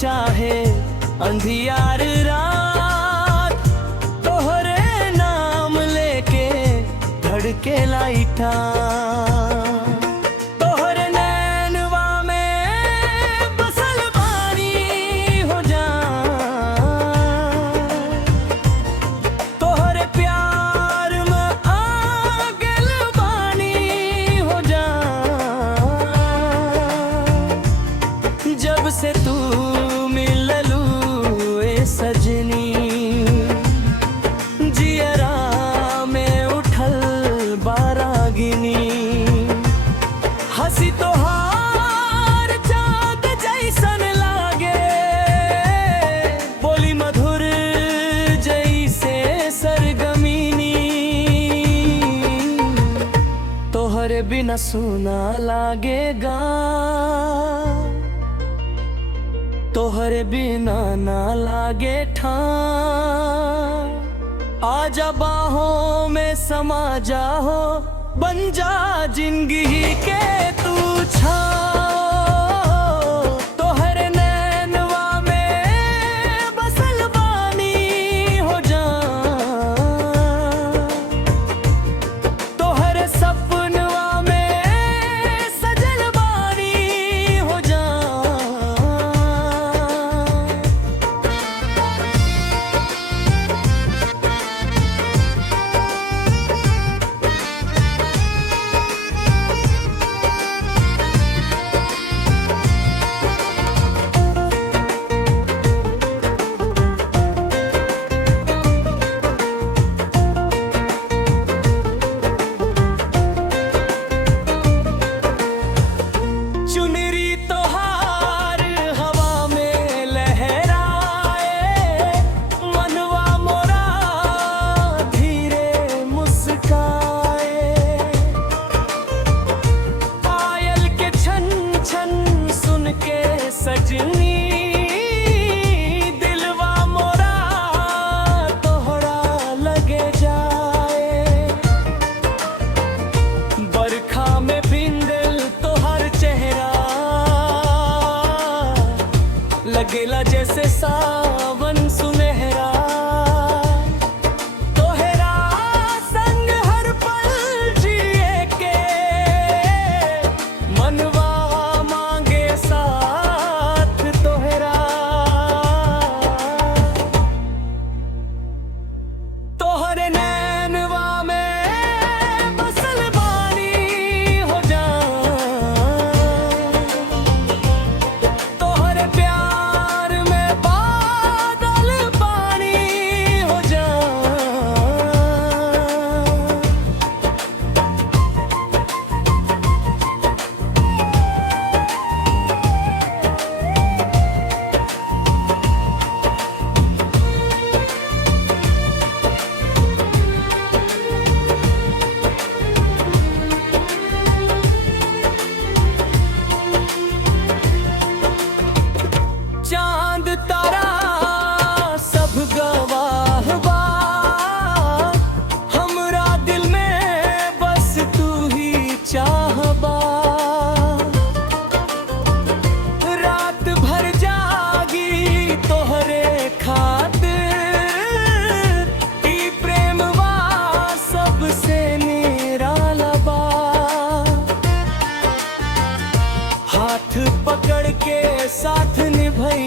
चाहे अंधियार रात, तोहरे नाम लेके धड़के लाइटा। तोहरे नैनवा में बसल बानी हो जा, तोहरे प्यार में आगल बानी हो जा। जब से तू मिललू ए सजनी, जियरा में उठल बारागिनी। हंसी तोहार चाँद जैसन लागे, बोली मधुर जैसे सरगमिनी। तोहरे बिना सुना लागेगा, तोहरे बिना ना लागे ठान। आजा बाहों में समा जाओ, बन जा जिंदगी के तू छाओ। तोहरे नैनवा में बसल बानी हो जा, तोहरे सपनवा में सजल बानी हो जा। चुनरी तोहार हवा में लहराए, मनवा मोरा धीरे मुस्काए। पायल के छन छन सुन के सजनी, दिलवा मोरा तोहरा लगे जाए। बरखा में बिंदल तोहर चेहरा लगेला जैसे सावन सुनहरा। तोहरा संग हर पल जिए के मनवा मांगे साथ तोहरा। तोहरे नैनवा में बसल बानी हो जा, तोहरे प्यार में बादल पानी हो जा। चांद तारा सब गवाह बा, हमरा दिल में बस तू ही चाहबा। रात भर जागी तोहरे खातिर, ई प्रेमवा सबसे निराला बा। हाथ पकड़ के साथ निभई,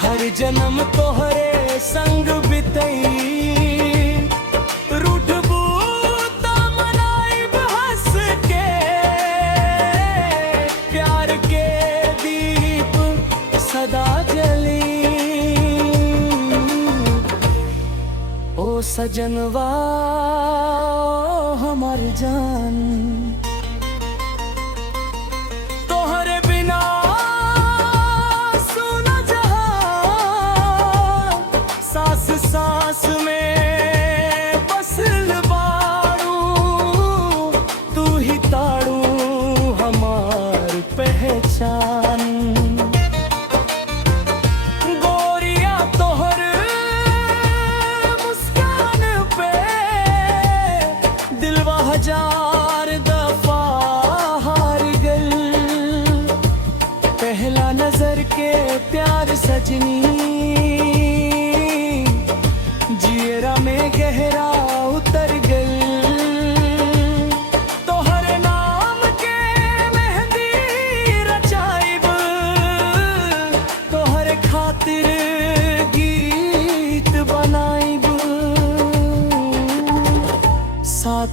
हर जन्म तोहरे संग बितई। रूठबू त मनाइब हंस के, प्यार के दीप सदा जली। ओ सजनवा ओ हमार जान, तोहरे बिना सुना जहां। सांस सांस में बसल बाड़ू, तू ही ताड़ू हमार पहचान। गोरिया तोहर मुस्कान पे दिलवा हजार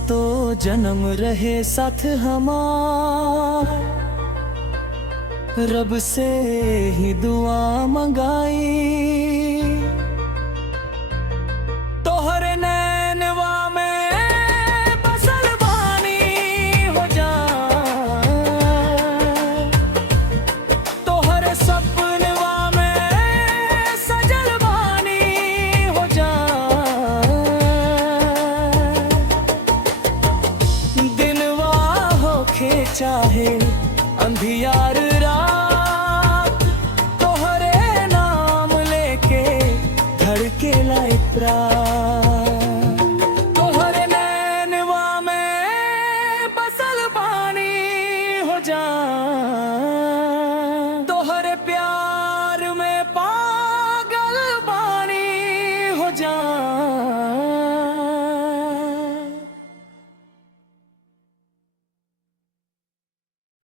सातो जन्म रहे साथ हमार, रब से ही दुआ मंगाई। तोहरे नैनवा में बसल बानी हो जा, तोहरे सपनवा में सजल बानी हो जा। दिनवा होखे चाहे अंधियार